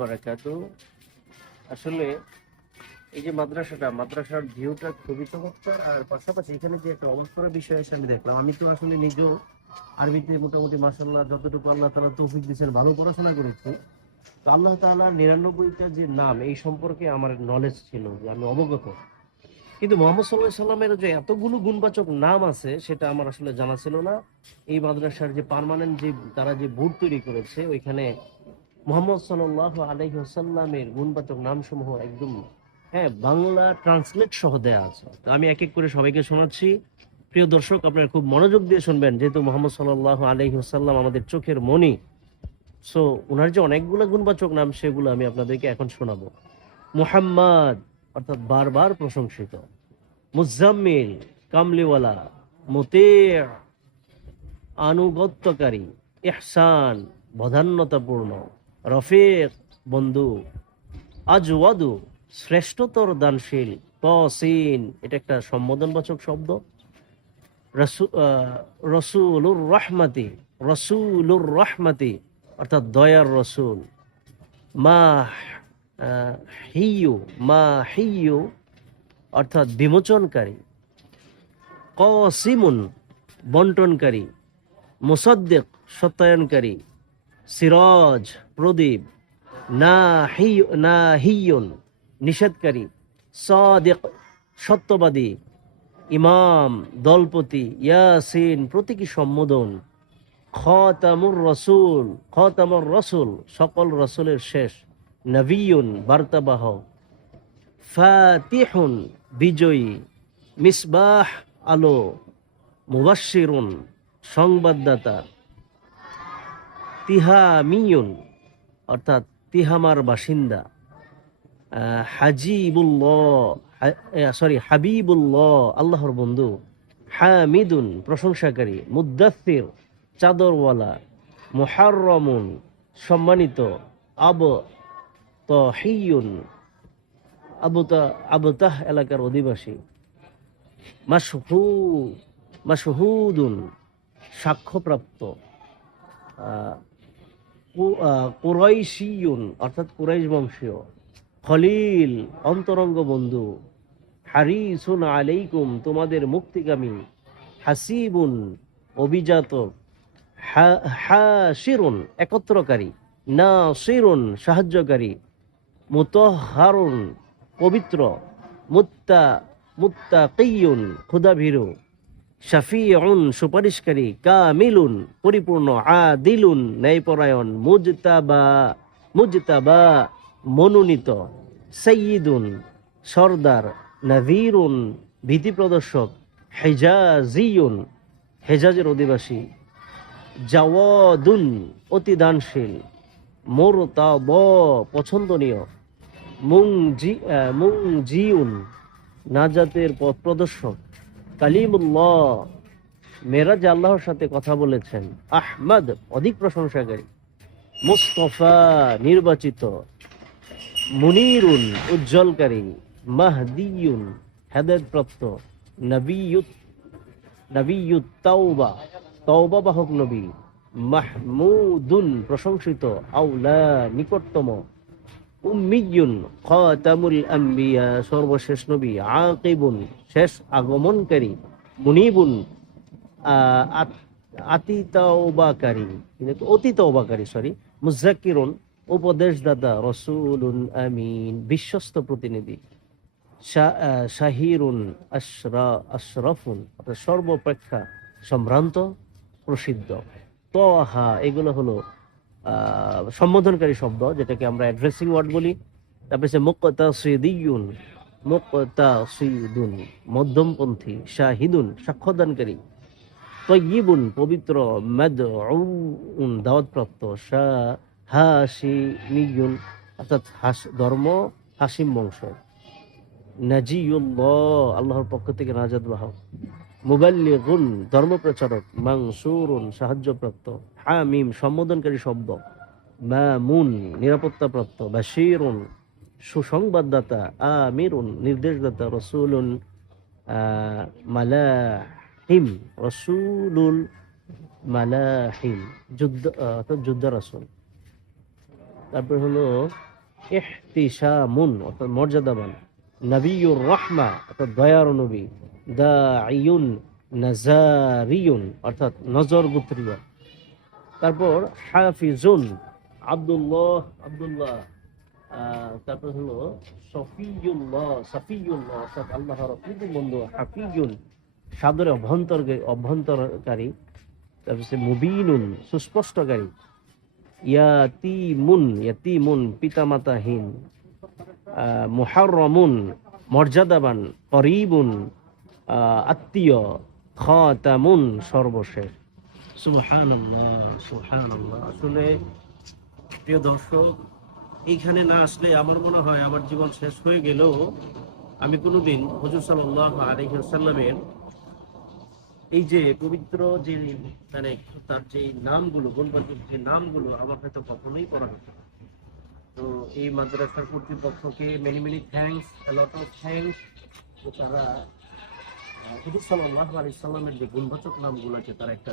বারাকাতু। আসলে এই যে মাদ্রাসার ভিউটা খুবই চমৎকার, আর পাশাপাশি এখানে যে একটা অবাক করার বিষয় আছে আমি দেখলাম। আমি তো আসলে নিজেও আরবিতে মোটামুটি মাশাআল্লাহ যতটুকু আল্লাহ তাআলা তৌফিক দিয়েছেন ভালো পড়াশোনা করেছি। তো আল্লাহ তাআলার ৯৯টা যে নাম এই সম্পর্কে আমার নলেজ ছিল, যে আমি অবগত। কিন্তু মোহাম্মদ সাল্লাল্লাহু আলাইহি সাল্লামের যে এতগুলো গুণবাচক নাম আছে সেটা আমার আসলে জানা ছিল না। এই মাদ্রাসার যে পার্মানেন্ট যে তারা যে বোর্ড তৈরি করেছে ওইখানে মোহাম্মদ সাল্লাল্লাহু আলাইহি ওয়াসাল্লামের গুণবাচক নামসমূহ একদম, হ্যাঁ, বাংলা ট্রান্সলেট সহ দেয়া আছে। তো আমি এক এক করে সবাইকে শোনাচ্ছি। প্রিয় দর্শক, আপনারা খুব মনোযোগ দিয়ে শুনবেন, যেহেতু মোহাম্মদ সাল্লাল্লাহু আলাইহি ওয়াসাল্লাম আমাদের চোখের মণি। সো ওনার যে অনেকগুলো গুণবাচক নাম সেগুলো আমি আপনাদেরকে এখন শোনাবো। মুহাম্মদ অর্থাৎ বারবার প্রশংসিত, মুজাম্মিল কামলিওয়ালা, মুতি', আনুগত্যকারী, ইহসান বদান্যতাপূর্ণ, রফিক বন্ধু, আজওয়াদু শ্রেষ্ঠতর দানশীল, তসিন এটা একটা সম্বোধনবাচক শব্দ, রসুলুর রহমাতি, রসুলুর রহমাতি অর্থাৎ দয়ার রসুল, মা হিয়ু, মা হিয়ু অর্থাৎ বিমোচনকারী, কসিমুন বন্টনকারী, মুসাদ্দিক সত্যায়নকারী, সিরাজ প্রদীপ, নাহিয়ুন নিষেধকারী, সাদিক সত্যবাদী, ইমাম দলপতি, ইয়াসিন প্রতীকী সম্বোধন, খতামুর রসুল সকল রসুলের শেষ, নবিয়ুন বার্তাবাহক, ফাতিহুন বিজয়ী, মিসবাহ আলো, মুবাশশিরুন সংবাদদাতা, তিহামিয়ুন অর্থাৎ তিহামার বাসিন্দা, হাবিবুল্লাহ আল্লাহর বন্ধু, হামিদুন প্রশংসাকারী, মুদ্দাসির চাদরওয়ালা, মুহাররমুন সম্মানিত, আবতাহিয়ুন আবতাহ এলাকার অধিবাসী, মাশহুদুন সাক্ষ্যপ্রাপ্ত, কুরাইশিয়ুন অর্থাৎ কুরাইশ বংশীয়, খলিল অন্তরঙ্গ বন্ধু, হারিসুন আলাইকুম তোমাদের মুক্তিগামী, হাসিবুন অভিজাত, হাশিরুন একত্রকারী, নাসিরুন সাহায্যকারী, মুতাহহারুন পবিত্র, মুত্তাকিয়ুন ক্ষুধাভীরু, শাফিউন সুপারিশকারী, কামিলুন পরিপূর্ণ, আদিলুন ন্যায়পরায়ণ, মুজতাবা মনোনীত, সাইয়্যিদুন সরদার, নাযীরুন ভীতি প্রদর্শক, হিজাজিয়ুন হেজাজের অধিবাসী, জাওয়াদুন অতি দানশীল, মুরতাদা পছন্দনীয়, মুংজিউন নাজাতের পথ প্রদর্শক, কালিমুল্লাহ মেরাজ আল্লাহর সাথে কথা বলেছেন, আহমদ অধিক প্রশংসাকারী, মুস্তফা নির্বাচিত, মুনিরুন উজ্জ্বলকারী, মাহদিয়ুন হেদায়েতপ্রাপ্ত, নবিয়ুত তাওবা তওবা বাহক নবী, মাহমুদুন প্রশংসিত, আউলা নিকটতম, উম্মিয়ুন খাতামুল আম্বিয়া সর্বশেষ নবী, আকিবুন শেষ আগমনকারী, মুনিবুন অতি তওবাকারী, মুযাক্কিরুন উপদেশদাতা, রসুলুন আমিন বিশ্বস্ত প্রতিনিধি, শাহিরুন আশরাফুন অর্থাৎ সর্বাপেক্ষা সম্ভ্রান্ত প্রসিদ্ধ। তহা এগুলো হলো সম্বোধনকারী শব্দ, যেটাকে আমরা অ্যাড্রেসিং ওয়ার্ড বলি। তারপরে মুক্তাসিদুন মধ্যমপন্থী, শাহিদুন সাক্ষ্যদানকারী, তয়্যিবুন পবিত্র, মাদউন দাওয়াতপ্রাপ্ত, হাশিমিয়ুন অর্থাৎ ধর্ম হাসিম বংশ, নাজিউল্লাহ আল্লাহর পক্ষ থেকে নাজাত বাহক, মুবাল্লিগুন ধর্মপ্রচারক, মানসুরুন সাহায্যপ্রাপ্ত, হামিম সম্বোধনকারী শব্দ, মামুন নিরাপত্তাপ্রাপ্ত, বাশীরুন সুসংবাদদাতা, আমিরুন নির্দেশদাতা, রসুলুন মালাহিম রসুলুল মালাহিম যোদ্ধা রাসূল, তারপর হলো ইহতিশামুন অর্থাৎ মর্যাদাবান, নবিয়ুর রহমা অর্থাৎ দয়ার নবী, দাঈউন নাজারিয়ুন অর্থাৎ নজর গুত্রিয়া। তারপর হাফিজুন আব্দুল্লাহ তারপর হলো সফিউল্লাহ অর্থাৎ আল্লাহর প্রীতি বন্ধু, হাফিজুন সাদরে অভ্যন্তরকারী, তারপর মুবিনুন সুস্পষ্টকারী, ইয়াতিমুন পিতামাতাহীন, মুহাররামুন মর্যাদাবান, করিবুন আত্মীয়, খাতামুন সর্বশেষ। সুবহানাল্লাহ। আসলে প্রিয় দর্শক, এইখানে না আসলে আমার মনে হয় আমার জীবন শেষ হয়ে গেলেও আমি কোনোদিন হুজুর সাল্লাল্লাহু আলাইহি ওয়াসাল্লামের এই যে পবিত্র যে মানে তার যে নামগুলো, গুণবাচক যে নামগুলো আমার হয়তো কখনোই পড়া হতো না। তো এই মাদ্রাসার কর্তৃপক্ষকে many thanks, lot of thanks. তো তারা হুজুর সাল্লাল্লাহু আলাইহি সাল্লামের যে গুণবাচক নামগুলো আছে তারা একটা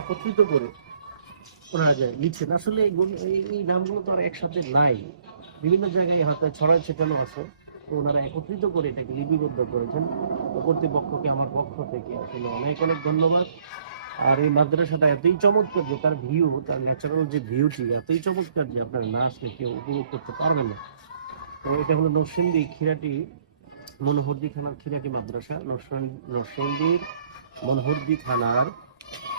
একত্রিত করে ওনারা লিখছেন। আসলে এই নামগুলো তো আর একসাথে নাই, বিভিন্ন জায়গায় হয়তো ছড়ায় ছেটানো আছে। তো ওনারা একত্রিত করে এটাকে লিপিবদ্ধ করেছেন। তো কর্তৃপক্ষকে আমার পক্ষ থেকে আসলে অনেক ধন্যবাদ। আর এই মাদ্রাসাটা এতই চমৎকার যে তার ভিউ, তার ন্যাচারাল যে ভিউটি এতই চমৎকার যে আপনারা না আসলে কেউ উপভোগ করতে পারবেন না। তো এটা হলো নরসিংদী খিরাটি মনোহরদী থানার খিরাটি মাদ্রাসা, নরসিংদীর মনোহরদী থানার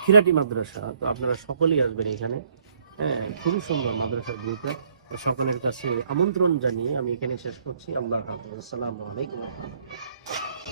খিরাটি মাদ্রাসা। তো আপনারা সকলেই আসবেন এখানে। হ্যাঁ, খুবই সুন্দর মাদ্রাসার ভিউটা। সকলের কাছে আমন্ত্রণ জানিয়ে আমি এখানে শেষ করছি। আল্লাহ হাফেজ, আসসালামু আলাইকুম।